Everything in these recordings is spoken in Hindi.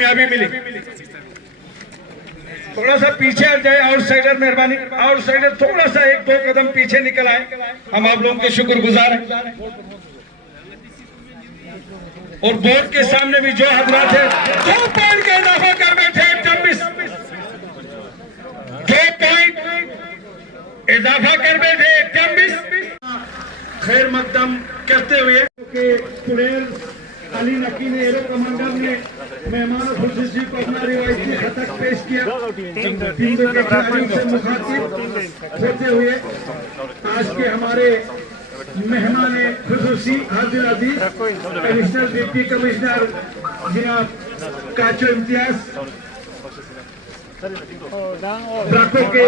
कामयाबी मिली। थोड़ा सा पीछे हट जाए आउटसाइडर, मेहरबानी आउटसाइडर थोड़ा सा 1-2 कदम पीछे निकल आए, हम आप लोगों के शुक्रगुजार हैं। और बोर्ड के सामने भी जो हजरात है 2 पॉइंट का इजाफा कर बैठे, 26 2 पॉइंट इजाफा कर बैठे 26। खैर मकदम करते हुए प्लेयर अली नकी ने, एरो कमांडर ने मेहमान खुशी को अपना रिवायती शतक पेश किया। टीमों के खिलाड़ियों से मुखातिब होते हुए आज के हमारे मेहमान खुसूसी हाजिर अजीज एडिशनल डिप्टी कमिश्नर जनाब काचो इम्तियाज, ट्रकों के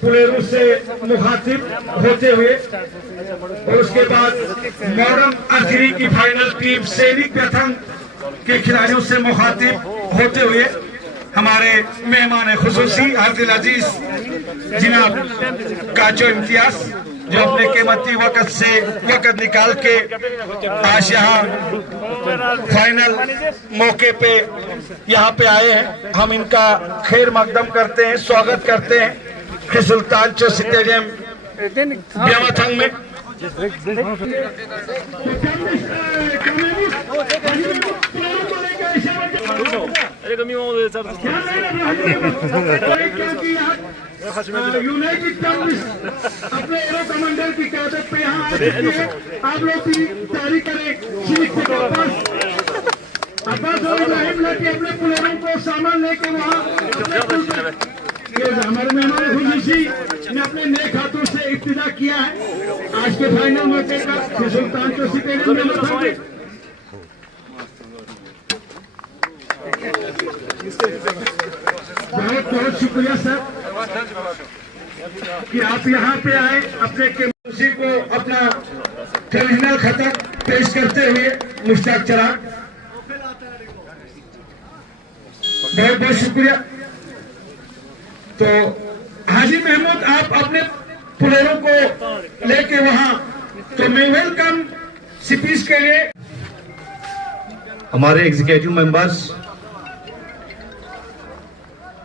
प्लेयरों से मुखातिब होते हुए और उसके बाद मॉडर्न आर्चरी की फाइनल टीम सैनिक प्रथम के खिलाड़ियों से मुखातिब होते हुए हमारे मेहमान खुसूसी हाजिर अजीज जनाब काचो इम्तियाज, जो अपने कीमती वक्त से वक्त निकाल के आज यहाँ फाइनल मौके पे यहाँ पे आए हैं। हम इनका खैर मकदम करते हैं, स्वागत करते हैं सुल्तानचौक स्टेडियम ब्यामाथंग में। यूनाइटेड अपने एरो कमांडर की क़यादत पे यहाँ आप लोग भी तैयारी करें। अब्बास और इब्राहिम लाठी अपने प्लेयरों को सामान लेके वहाँ हमारे मेहमान खुशी ने अपने नेक हाथों से इब्तिदा किया है आज के फाइनल मौके का सुल्तानचौक स्टेडियम में। बहुत बहुत शुक्रिया सर कि आप यहाँ पे आए, अपने केसी को अपना ट्रेडिशनल खतक पेश करते हुए। मुश्ताक चराग, बहुत बहुत शुक्रिया। तो हाजी महमूद, आप अपने प्लेयरों को लेके वहाँ, तो मैं वेलकम स्पीच के लिए हमारे एग्जीक्यूटिव मेंबर्स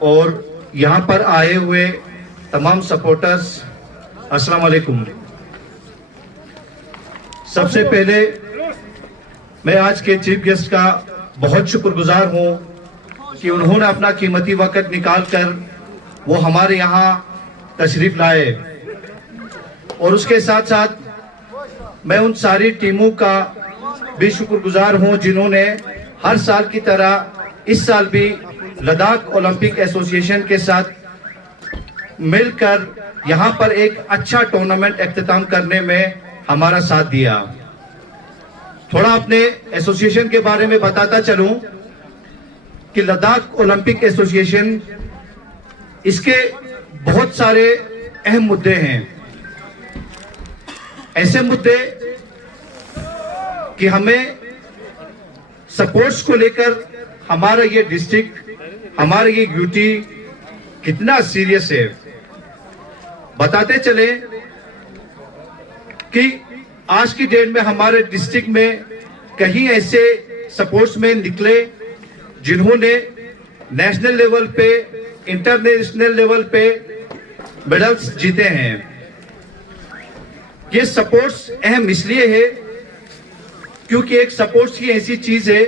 और यहाँ पर आए हुए तमाम सपोर्टर्स, अस्सलाम वालेकुम। सबसे पहले मैं आज के चीफ गेस्ट का बहुत शुक्रगुजार हूँ कि उन्होंने अपना कीमती वक्त निकाल कर वो हमारे यहाँ तशरीफ लाए, और उसके साथ साथ मैं उन सारी टीमों का भी शुक्रगुजार हूँ जिन्होंने हर साल की तरह इस साल भी लद्दाख ओलंपिक एसोसिएशन के साथ मिलकर यहाँ पर एक अच्छा टूर्नामेंट इख्तिताम करने में हमारा साथ दिया। थोड़ा अपने एसोसिएशन के बारे में बताता चलूं कि लद्दाख ओलंपिक एसोसिएशन, इसके बहुत सारे अहम मुद्दे हैं। ऐसे मुद्दे कि हमें सपोर्ट्स को लेकर हमारा ये डिस्ट्रिक्ट, हमारा ये यूटी कितना सीरियस है। बताते चले कि आज की डेट में हमारे डिस्ट्रिक्ट में कहीं ऐसे स्पोर्ट्स में निकले जिन्होंने नेशनल लेवल पे, इंटरनेशनल लेवल पे मेडल्स जीते हैं। ये स्पोर्ट्स अहम इसलिए है क्योंकि एक स्पोर्ट्स की ऐसी चीज है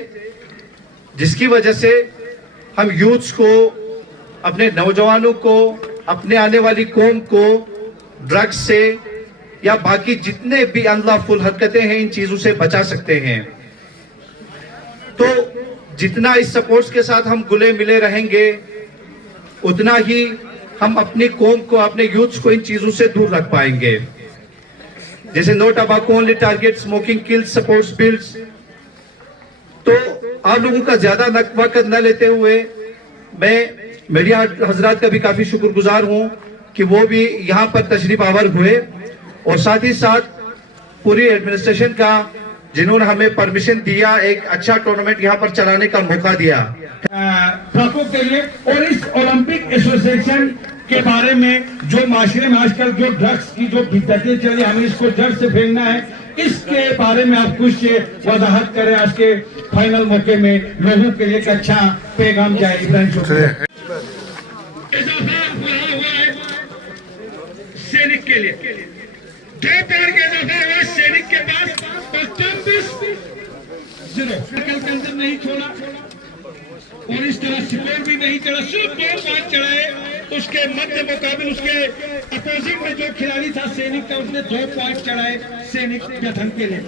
जिसकी वजह से हम यूथ्स को, अपने नौजवानों को, अपने आने वाली कौम को ड्रग्स से या बाकी जितने भी अनलॉफुल हरकतें हैं इन चीजों से बचा सकते हैं। तो जितना इस स्पोर्ट्स के साथ हम घुले मिले रहेंगे उतना ही हम अपनी कौम को, अपने यूथ्स को इन चीजों से दूर रख पाएंगे। जैसे no tobacco only target smoking kills sports builds. तो आप लोगों का ज्यादा वक्त न लेते हुए मैं मीडिया हजरात का भी काफी शुक्रगुजार हूं कि वो भी यहाँ पर तशरीफ आवर हुए, और साथ ही साथ पूरी एडमिनिस्ट्रेशन का जिन्होंने हमें परमिशन दिया, एक अच्छा टूर्नामेंट यहाँ पर चलाने का मौका दिया ट्रकों के लिए। और इस ओलंपिक एसोसिएशन के बारे में जो माशरे में आजकल जो ड्रग्स की जो बिद्दतें चली, हमें इसको जड़ से फेंकना है। इसके बारे में आप कुछ वजाहत करें। आज के फाइनल मौके में लोगों के लिए एक अच्छा पैगाम जाए। इब्राहिम शुक्रिया। सैनिक के लिए 2 पॉइंट का इजाफा हुआ सैनिक के पास और 24-0 के अंदर नहीं छोड़ा और इस तरह स्कोर भी नहीं चढ़ा, सिर्फ 2 पॉइंट चढ़ाए। उसके मध्य मुकाबिल उसके अपोजिट में जो खिलाड़ी था सैनिक का, उसने 2 पॉइंट चढ़ाए सैनिक प्रथम के लिए।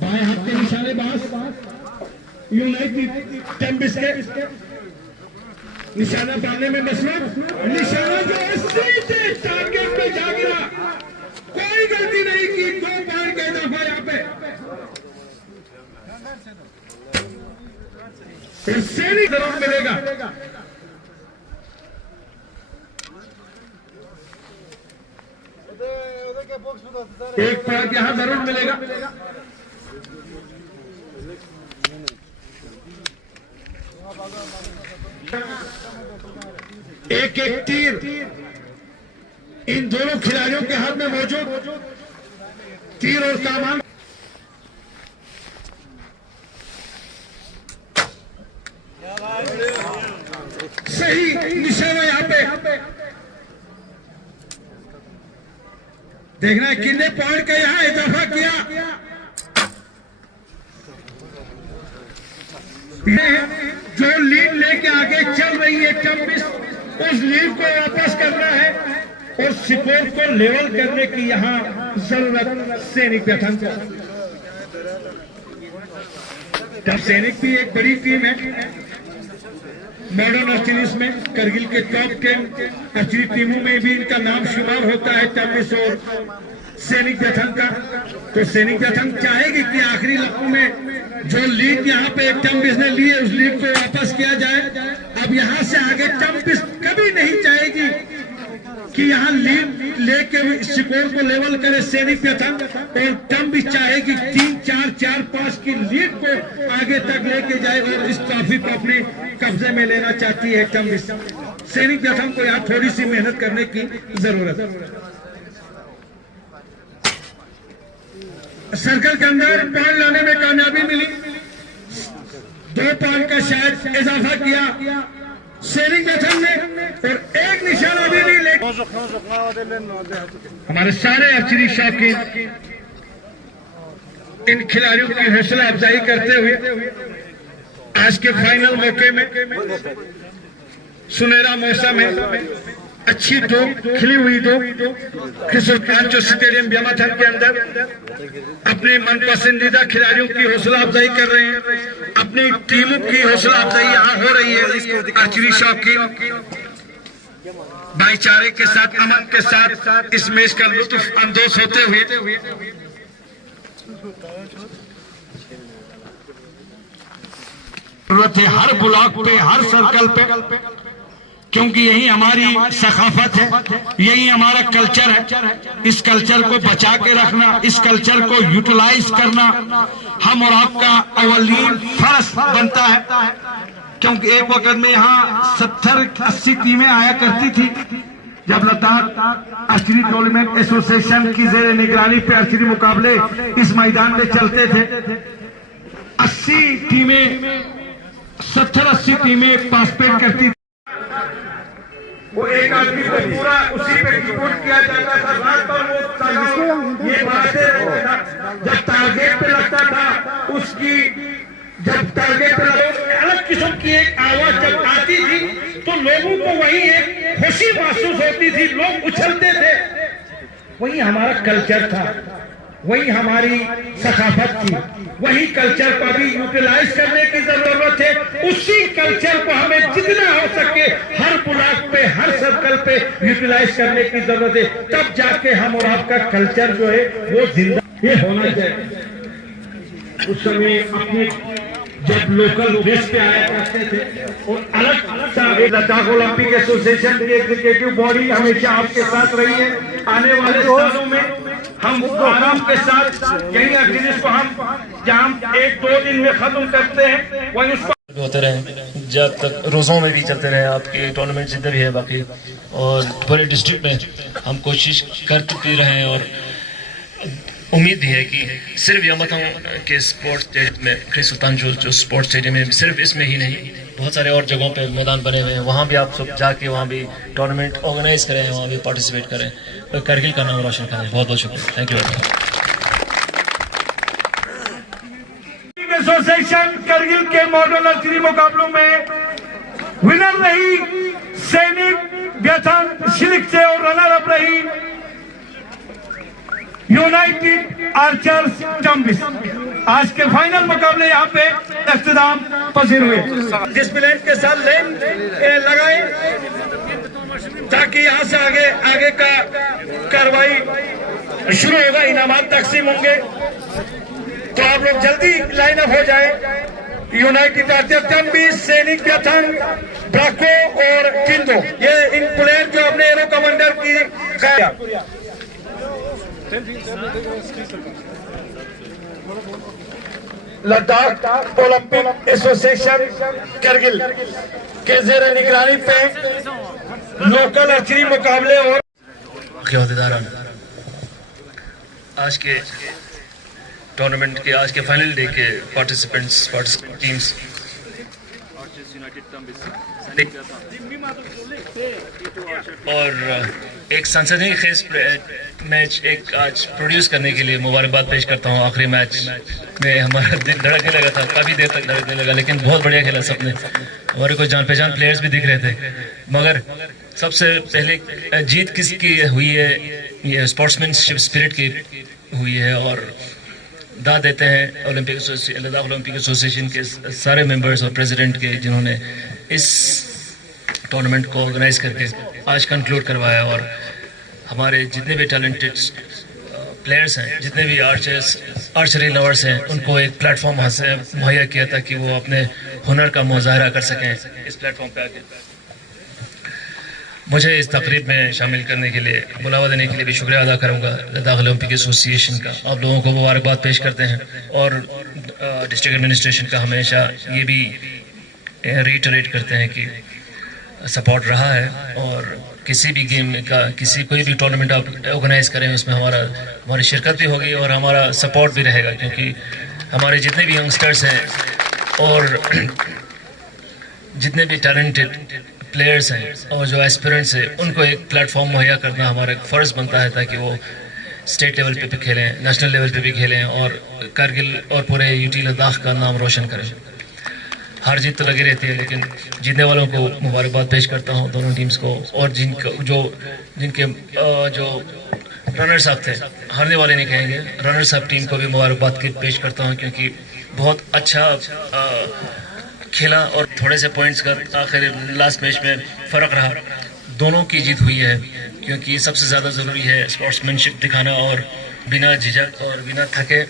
बाएं हाथ के निशानेबाज यूनाइटेड टेम्बिस के निशाना पाने में मसरूफ, निशाना जो सीधे टारगेट पे जा गिरा, कोई गलती नहीं की। 2 पॉइंट का इजाफा यहाँ पे फिर सैनिक जरूर मिलेगा। एक पॉइंट यहाँ जरूर मिलेगा। एक तीर इन दोनों खिलाड़ियों के हाथ में मौजूद, तीर और सामान। सही निशाना यहाँ पे देखना है कितने पॉइंट का यहाँ इजाफा किया। जो लीड लेके आगे चल रही है 26, उस लीड को वापस करना है और स्कोर को लेवल करने की यहाँ जरूरत सैनिक प्रथम को। तब सैनिक भी एक बड़ी टीम है मॉडर्न आर्चरीज में, करगिल के टॉप 10 आर्चरी टीमों में भी इनका नाम शुमार होता है 26 और सैनिक प्रथम का। तो सैनिक प्रथम चाहेगी कि आखिरी लम्हों में जो लीड यहाँ पे 26 ने ली है उस लीड को वापस किया जाए। अब यहाँ से आगे 26 कभी नहीं चाहेगी कि यहाँ लीड लेके स्कोर को लेवल करे सैनिक प्रथम, और टम भी चाहेगी 3-4, 4-5 की लीड को आगे तक लेके जाए और इस ट्रॉफी को अपने कब्जे में लेना चाहती है टम। सैनिक प्रथम को यहाँ थोड़ी सी मेहनत करने की जरूरत है। सर्कल के अंदर पॉइंट लाने में कामयाबी मिली, 2 पॉइंट का शायद इजाफा किया सैनिक प्रथम ने और एक निशाना भी नहीं ले। हमारे सारे आर्चरी शौकीन इन खिलाड़ियों की हौसला अफजाई करते हुए आज के फाइनल मौके में सुनहरा मौसम है, अच्छी धूप खिली हुई धूप खिसुरखान जो स्टेडियम ब्यामाथन के अंदर अपने मन पसंदीदा खिलाड़ियों की हौसला अफजाई कर रहे हैं। अपनी टीमों की हौसला अफजाई यहाँ हो रही है। आर्चरी शौकीन भाईचारे के साथ, अमन के साथ इस मैच का लुत्फ अंदोज होते हुए जरूरत है हर ब्लॉक पे, हर सर्कल पे, क्योंकि यही हमारी सकाफत है, यही हमारा कल्चर है। इस कल्चर को बचा के रखना, इस कल्चर को यूटिलाइज करना हम और आपका अवलीन फर्ज बनता है। क्योंकि एक वक्त में यहाँ 70-80 टीमें आया करती थी जब लद्दाख आर्चरी टूर्नामेंट एसोसिएशन की जेर निगरानी पे आर्चरी मुकाबले इस मैदान में चलते थे। 80 टीमें, 70-80 टीमें पार्टिसिपेट करती। वो एक आदमी को पूरा उसी पे रिपोर्ट किया जाता था, रात भर वो ये बातें रहता था। जब टारगेट पे लगता था उसकी, जब टारगेट पे अलग किस्म की एक आवाज जब आती थी तो लोगों को वही एक खुशी महसूस होती थी, लोग उछलते थे। वही हमारा कल्चर था, वही हमारी सकाफत थी, वही कल्चर को अभी यूटिलाइज करने की जरूरत है। उसी कल्चर को हमें जितना हो सके हर ब्लॉक पे, हर सर्कल पे यूटिलाइज करने की जरूरत है। तब जाके हम और आपका कल्चर जो है वो जिंदा ये होना चाहिए। उस समय अपने जब लोकल रेस पे आया करते थे और अलग सा लद्दाख ओलंपिक एसोसिएशन की एग्जीक्यूटिव बॉडी हमेशा आपके साथ रही है। आने वाले सालों में हम आराम के साथ यही एक्टिविटीज को हम जहाँ 1-2 दिन में खत्म करते हैं वही उसको होते रहे, जब तक रोज़ों में भी चलते रहे आपके टूर्नामेंट जितने भी है बाकी, और पूरे डिस्ट्रिक्ट में हम कोशिश करते रहे और उम्मीद भी है कि सिर्फ यमतों के स्पोर्ट्स स्टेडियम में, ख्रीस सुल्तान जो स्पोर्ट्स स्टेडियम है, सिर्फ इसमें ही नहीं बहुत सारे और जगहों पे मैदान बने हुए हैं, वहाँ भी आप सब जाके वहाँ भी टूर्नामेंट ऑर्गेनाइज करें, वहाँ भी पार्टिसिपेट करें और करगिल का नाम रोशन करें। बहुत बहुत शुक्रिया, thank you very much. Association Kargil के मॉडल आर्चरी मुकाबलों में विनर रही सैनिक व्यथन शिलिक से और रनर अप रही यूनाइटेड आर्चर्स जम्बिस। आज के फाइनल मुकाबले यहाँ पे इख्तिताम पसीर हुए। डिस्प्ले के साथ लेन लगाए ताकि यहाँ से आगे का कार्रवाई शुरू होगा, इनामात तकसीम होंगे, तो आप लोग जल्दी लाइन अप हो जाए। यूनाइटेड आर्चर्स जम्बिस, सैनिक व्यथन, ब्राको और किंदो, ये इन प्लेयर जो अपने एरो कमांडर की लद्दाख ओलंपिक एसोसिएशन करगिल के ज़ेर निगरानी पे लोकल आर्चरी मुकाबले और आज के टूर्नामेंट के आज के फाइनल डे के पार्टिसिपेंट्स टीम्स और एक सनसनी खेज मैच एक आज प्रोड्यूस करने के लिए मुबारकबाद पेश करता हूँ। आखिरी मैच में हमारा दिल धड़कने लगा था, काफ़ी देर तक धड़कने लगा, लेकिन बहुत बढ़िया खेला सबने। हमारे कोई जान पहचान प्लेयर्स भी दिख रहे थे, मगर सबसे पहले जीत किसकी हुई है, ये स्पोर्ट्समैनशिप स्पिरिट की हुई है, और दाद देते हैं लद्दाख ओलंपिक एसोसिएशन के सारे मेंबर्स और प्रेसिडेंट के, जिन्होंने इस टूर्नामेंट को ऑर्गेनाइज करके आज कंक्लूड करवाया, और हमारे जितने भी टैलेंटेड प्लेयर्स हैं, जितने भी आर्चरी लवर्स हैं, उनको एक प्लेटफॉर्म मुहैया किया ताकि वो अपने हुनर का मुजाहरा कर सकें इस प्लेटफॉर्म पे आके। मुझे इस तकरीब में शामिल करने के लिए, बुलावा देने के लिए भी शुक्रिया अदा करूंगा लद्दाख ओलंपिक एसोसिएशन का। आप लोगों को मुबारकबाद पेश करते हैं, और डिस्ट्रिक्ट एडमिनिस्ट्रेशन का हमेशा ये भी रीटरेट करते हैं कि सपोर्ट रहा है, और किसी भी गेम का कोई भी टूर्नामेंट आप ऑर्गेनाइज करें उसमें हमारी शिरकत भी होगी और हमारा सपोर्ट भी रहेगा, क्योंकि हमारे जितने भी यंगस्टर्स हैं और जितने भी टैलेंटेड प्लेयर्स हैं और जो एस्पिरेंट्स हैं, उनको एक प्लेटफॉर्म मुहैया करना हमारा फ़र्ज़ बनता है ताकि वो स्टेट लेवल पे भी खेलें, नेशनल लेवल पे भी खेलें, और करगिल और पूरे यूटी लद्दाख का नाम रोशन करें। हार जीत तो लगी रहती है, लेकिन जीतने वालों को मुबारकबाद पेश करता हूँ, दोनों टीम्स को, और जिनके जो रनर्स अप थे, हारने वाले नहीं कहेंगे, रनर्स अप टीम को भी मुबारकबाद पेश करता हूँ, क्योंकि बहुत अच्छा खेला और थोड़े से पॉइंट्स का आखिर लास्ट मैच में फ़र्क रहा। दोनों की जीत हुई है, क्योंकि सबसे ज़्यादा ज़रूरी है स्पोर्ट्समैनशिप दिखाना, और बिना झिझक और बिना थके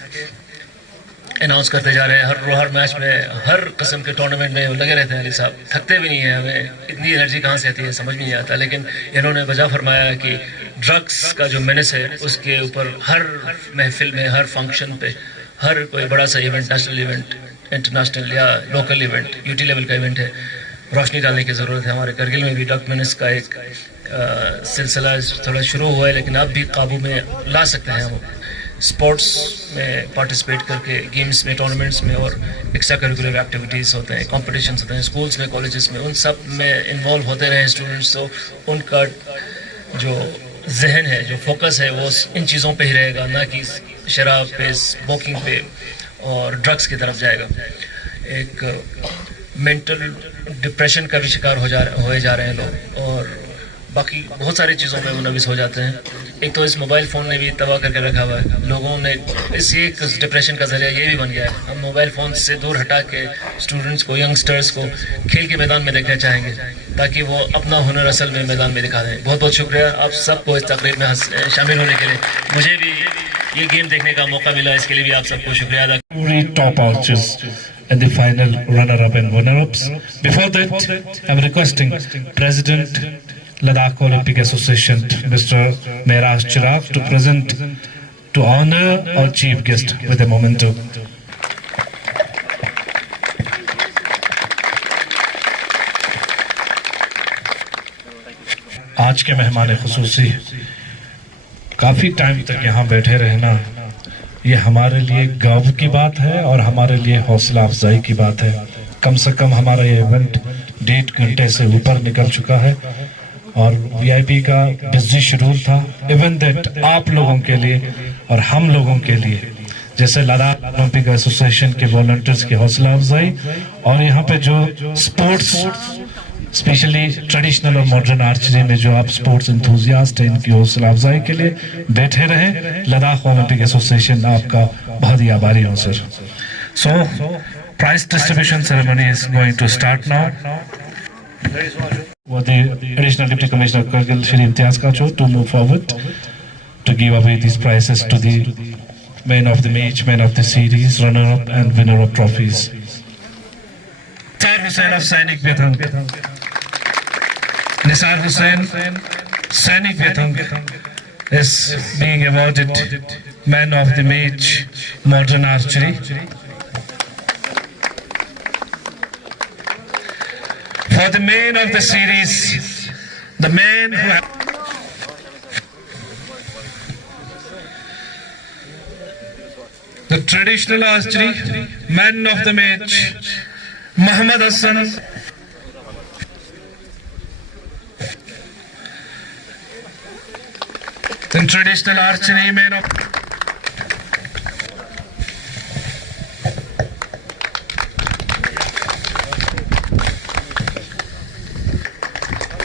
अनाउंस करते जा रहे हैं। हर मैच में, हर किस्म के टूर्नामेंट में लगे रहते हैं अली साहब, थकते भी नहीं हैं। हमें इतनी एनर्जी कहाँ से आती है समझ में नहीं आता, लेकिन इन्होंने वजह फरमाया कि ड्रग्स का जो मेनेस है उसके ऊपर हर महफिल में, हर फंक्शन पे, हर कोई बड़ा सा इवेंट, नेशनल इवेंट, इंटरनेशनल या लोकल इवेंट, यूटी लेवल का इवेंट है, रोशनी डालने की ज़रूरत है। हमारे करगिल में भी ड्रग मेनेस का एक सिलसिला थोड़ा शुरू हुआ है, लेकिन अब भी काबू में ला सकते हैं हम स्पोर्ट्स में पार्टिसिपेट करके, गेम्स में, टूर्नामेंट्स में, और एक्स्ट्रा करिकुलर एक्टिविटीज़ होते हैं, कॉम्पिटिशन्स होते हैं स्कूल्स में, कॉलेजेस में, उन सब में इन्वॉल्व होते रहे स्टूडेंट्स, तो उनका जो जहन है, जो फोकस है, वो इन चीज़ों पे ही रहेगा, ना कि शराब पे, स्मोकिंग पे और ड्रग्स की तरफ जाएगा। एक मेंटल डिप्रेशन का भी शिकार हो जा रहे हैं लोग, और बाकी बहुत सारी चीज़ों में मुनविस हो जाते हैं। एक तो इस मोबाइल फ़ोन ने भी तबाह करके रखा हुआ है लोगों ने, इसी एक डिप्रेशन का ज़रिया ये भी बन गया है। हम मोबाइल फ़ोन से दूर हटा के स्टूडेंट्स को, यंगस्टर्स को खेल के मैदान में देखना चाहेंगे, ताकि वो अपना हुनर असल में मैदान में दिखा दें। बहुत बहुत शुक्रिया आप सबको इस तकरीब में शामिल होने के लिए। मुझे भी ये गेम देखने का मौका मिला, इसके लिए भी आप सबको शुक्रिया अदा। Top archers and the final runner-up and runner-ups. Before that, I'm requesting President Ladakh Olympic Association, Mr. Mehraj Chirag, to present to honor our chief guest with a memento. आज के मेहमान खुसूसी काफ़ी टाइम तक यहाँ बैठे रहना, ये हमारे लिए गर्व की बात है और हमारे लिए हौसला अफजाई की बात है। कम से कम हमारा ये इवेंट 1.5 घंटे से ऊपर निकल चुका है और वीआईपी का बिजी शेड्यूल था। इवन दैट आप लोगों के लिए और हम लोगों के लिए, जैसे लद्दाख ओलंपिक एसोसिएशन के वॉलंटियर्स की हौसला अफजाई और यहाँ पे जो स्पोर्ट्स स्पेशली ट्रेडिशनल और मॉडर्न आर्चरी में जो आप स्पोर्ट्स इंथुजियास्ट हैं, इनकी हौसला अफजाई के लिए बैठे रहे। लद्दाख ओलंपिक एसोसिएशन आपका बहुत ही आभारी हूँ sir. So prize distribution ceremony is going to start now. The additional Deputy Commissioner Kargil Shri Imtiaz Kacho to move forward to give away these prizes to the men of the match, men of the series, runner-up and winner of trophies. Nisar Hussain of Sainik Vyatang. Nisar Hussain, Sainik Vyatang is being awarded man of the match, modern archery. For the man of the series, the man who the traditional archery, man of the match, Muhammad Hassan. The traditional archery, man of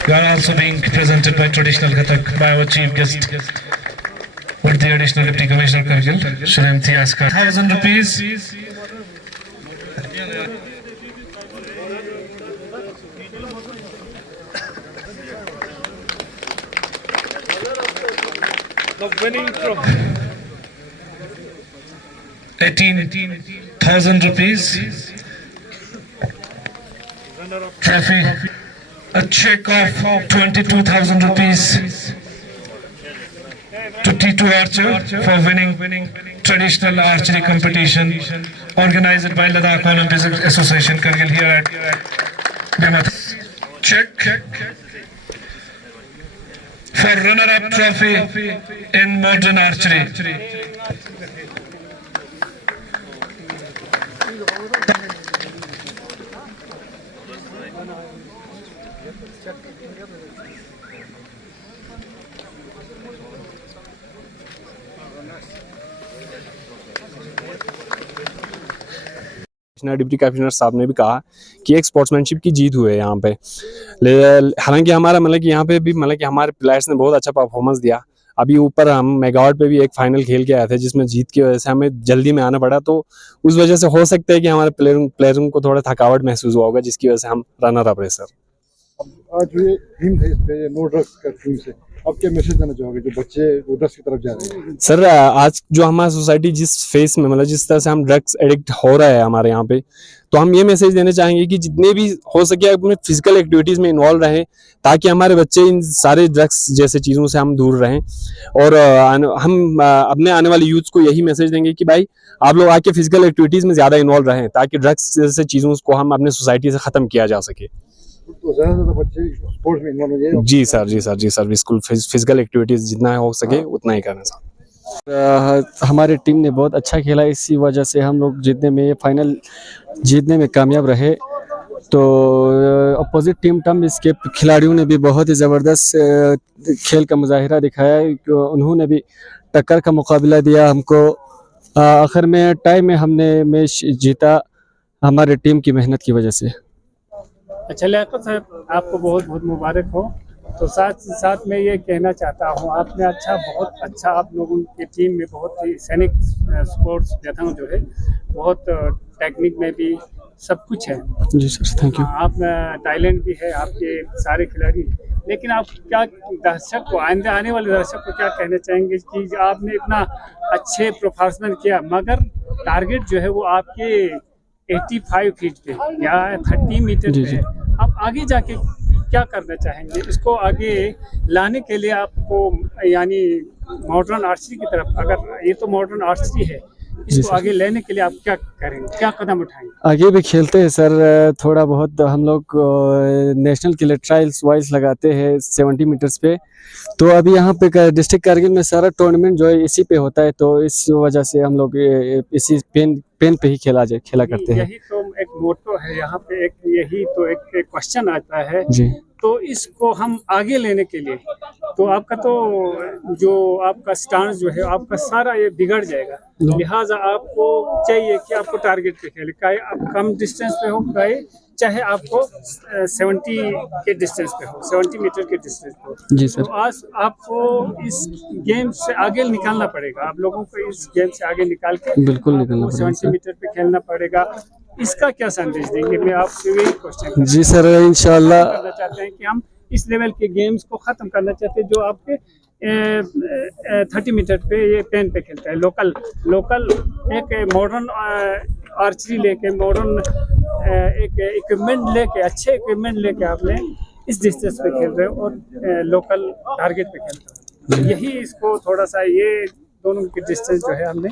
you are also being presented by traditional Kathak by our chief guest with the additional Deputy Commissioner Kargil, Shri Imtiaz Kacho. 1,000 rupees. The winning trophy. 18,000 rupees. Trophy. A check of 22,000 rupees to T2 Archer for winning traditional archery competition organized by Ladakh Olympic Association Kargil here at Bemath. Check for runner-up trophy in modern archery. Deputy commissioner साहब ने भी कहा कि एक स्पोर्ट्समैनशिप की जीत हुई है यहाँ पे। हालांकि हमारा मतलब कि यहाँ पे भी मतलब कि हमारे प्लेयर्स ने बहुत अच्छा परफॉर्मेंस दिया। अभी ऊपर हम मेगावाट पे भी एक फाइनल खेल के आए थे जिसमें जीत की वजह से हमें जल्दी में आना पड़ा, तो उस वजह से हो सकता है कि हमारे प्लेयरों को थोड़ा थकावट महसूस हुआ होगा, जिसकी वजह से हम रनर अप रहे सर। आज जो ये थीम है इस पे नो ड्रग्स का थीम से आप क्या मैसेज देना चाहोगे जो बच्चे ड्रग्स की तरफ जा रहे हैं? सर आज जो हमारा सोसाइटी जिस फेस में मतलब जिस तरह से हम ड्रग्स एडिक्ट हो रहा है हमारे यहाँ पे, तो हम ये मैसेज देना चाहेंगे कि जितने भी हो सके अपने फिजिकल एक्टिविटीज में इन्वॉल्व रहें ताकि हमारे बच्चे इन सारे ड्रग्स जैसे चीज़ों से हम दूर रहें। और हम अपने आने वाले यूथ को यही मैसेज देंगे कि भाई आप लोग आके फिजिकल एक्टिविटीज में ज़्यादा इन्वॉल्व रहें ताकि ड्रग्स जैसे चीज़ों को हम अपने सोसाइटी से ख़त्म किया जा सके। तो ज़्यादा बच्चे स्पोर्ट्स में इन्वॉल्व हो जी सर बिल्कुल फिजिकल एक्टिविटीज जितना हो सके उतना ही करना सर। हमारी टीम ने बहुत अच्छा खेला, इसी वजह से हम लोग फाइनल जीतने में कामयाब रहे। तो अपोजिट टीम टम्स के खिलाड़ियों ने भी बहुत ही ज़बरदस्त खेल का मुजाहिरा दिखाया, उन्होंने भी टक्कर का मुकाबला दिया हमको। आखिर में टाइम में हमने मैच जीता हमारे टीम की मेहनत की वजह से। अच्छा लियाकत साहब, आपको बहुत बहुत मुबारक हो। तो साथ में ये कहना चाहता हूँ आपने बहुत अच्छा आप लोगों की टीम में बहुत ही सैनिक स्पोर्ट्स व्यथांग जो है बहुत टेक्निक में भी सब कुछ है। जी सर, थैंक यू। आप टैलेंट भी है आपके सारे खिलाड़ी, लेकिन आप क्या दर्शक को आने वाले दर्शक को क्या कहना चाहेंगे कि आपने इतना अच्छे परफॉर्मेंस किया मगर टारगेट जो है वो आपके 85 फीट पे या 30 मीटर पे, आप आगे जाके क्या करना चाहेंगे? इसको आगे लाने के लिए आपको यानी मॉडर्न आर्चरी की तरफ, अगर ये तो मॉडर्न आर्चरी है, इसको आगे लेने के लिए आप क्या करेंगे, क्या कदम उठाएंगे? आगे भी खेलते हैं सर, थोड़ा बहुत हम लोग नेशनल के लिए ट्रायल्स वाइज लगाते हैं 70 मीटर्स पे। तो अभी यहाँ पे डिस्ट्रिक्ट कारगिल में सारा टूर्नामेंट जो है इसी पे होता है, तो इस वजह से हम लोग इसी पेन पे ही खेला करते हैं। यही तो एक मोटो है यहाँ पे, यही तो एक क्वेश्चन आता है जी। तो इसको हम आगे लेने के लिए तो आपका तो जो आपका स्टांस जो है आपका सारा ये बिगड़ जाएगा। लिहाजा आपको चाहिए कि आपको टारगेट पे खेले, चाहे आप कम डिस्टेंस पे हो, चाहे आपको 70 के डिस्टेंस पे हो, 70 मीटर के डिस्टेंस पे हो। जी सर। तो आज आपको इस गेम से आगे निकालना पड़ेगा, आप लोगों को इस गेम से आगे निकाल के बिल्कुल निकालना पड़ेगा 70 मीटर पे खेलना पड़ेगा। इसका क्या संदेश देंगे? मैं आपसे यही क्वेश्चन जी सर, इंशाल्लाह करना चाहते हैं कि हम इस लेवल के गेम्स को खत्म करना चाहते हैं जो आपके 30 मीटर पे ये पेन पे खेलता है। लोकल एक मॉडर्न आर्चरी लेके, मॉडर्न एक इक्विपमेंट लेके, अच्छे इक्विपमेंट लेके आपने इस डिस्टेंस पे खेल रहे हो और लोकल टारगेट पे खेल रहे हो। यही इसको थोड़ा सा ये दोनों की डिस्टेंस जो है हमने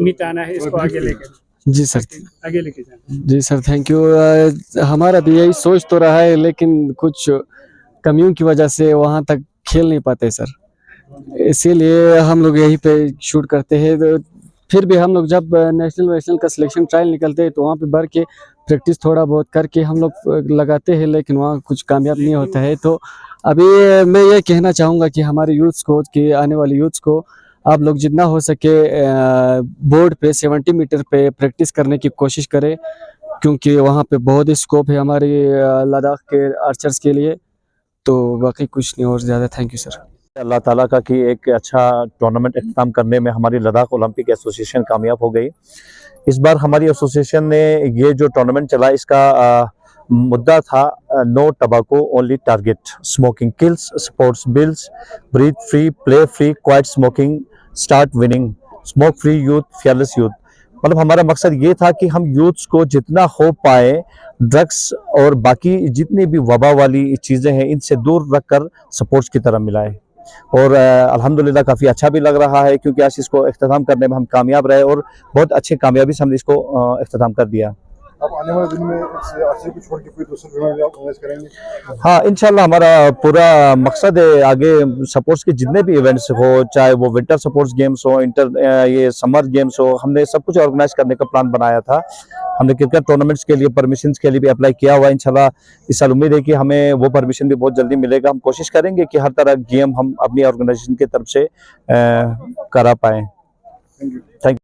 मिटाना है, इसको आगे लेके जी सर, आगे लेके जाना। जी सर, थैंक यू। हमारा भी यही सोच तो रहा है, लेकिन कुछ कमियों की वजह से वहाँ तक खेल नहीं पाते सर, इसीलिए हम लोग यहीं पे शूट करते हैं। तो फिर भी हम लोग जब नेशनल का सिलेक्शन ट्रायल निकलते हैं तो वहाँ पे भर के प्रैक्टिस थोड़ा बहुत करके हम लोग लगाते हैं, लेकिन वहाँ कुछ कामयाब नहीं होता है। तो अभी मैं ये कहना चाहूँगा कि हमारे यूथ्स को, कि आने वाले यूथ्स को आप लोग जितना हो सके बोर्ड पे 70 मीटर पे प्रैक्टिस करने की कोशिश करें, क्योंकि वहाँ पे बहुत ही स्कोप है हमारे लद्दाख के आर्चर्स के लिए। तो बाकी कुछ नहीं और ज़्यादा। Thank you sir. अल्लाह ताला का कि एक अच्छा टूर्नामेंट इख्तिताम करने में हमारी लद्दाख ओलंपिक एसोसिएशन कामयाब हो गई। इस बार हमारी एसोसिएशन ने ये जो टूर्नामेंट चला, इसका मुद्दा था no tobacco only target, smoking kills, sports builds, breathe free, play free, quit smoking, start winning, smoke free youth, fearless youth. मतलब हमारा मकसद ये था कि हम यूथ्स को जितना हो पाए ड्रग्स और बाकी जितनी भी वबा वाली चीज़ें हैं इनसे दूर रखकर स्पोर्ट्स की तरफ मिलाए। और अल्हम्दुलिल्लाह काफ़ी अच्छा भी लग रहा है, क्योंकि आज इसको इख्तिताम करने में हम कामयाब रहे और बहुत अच्छी कामयाबी से हमने इसको इख्तिताम कर दिया। आप आने वाले दिन में आरसीबी को छोड़ के कोई दूसरा टूर्नामेंट आप ऑर्गेनाइज करेंगे? हाँ, इंशाल्लाह हमारा पूरा मकसद है आगे स्पोर्ट्स के जितने भी इवेंट्स हो, चाहे वो विंटर स्पोर्ट्स गेम्स हो, ये समर गेम्स हो, हमने सब कुछ ऑर्गेनाइज करने का प्लान बनाया था। हमने क्रिकेट टूर्नामेंट्स के लिए परमिशन के लिए भी अप्लाई किया हुआ है। इंशाल्लाह इस साल उम्मीद है कि हमें वो परमिशन भी बहुत जल्दी मिलेगा। हम कोशिश करेंगे कि हर तरह गेम हम अपनी ऑर्गेनाइजेशन की तरफ से करा पाएँ। Thank you.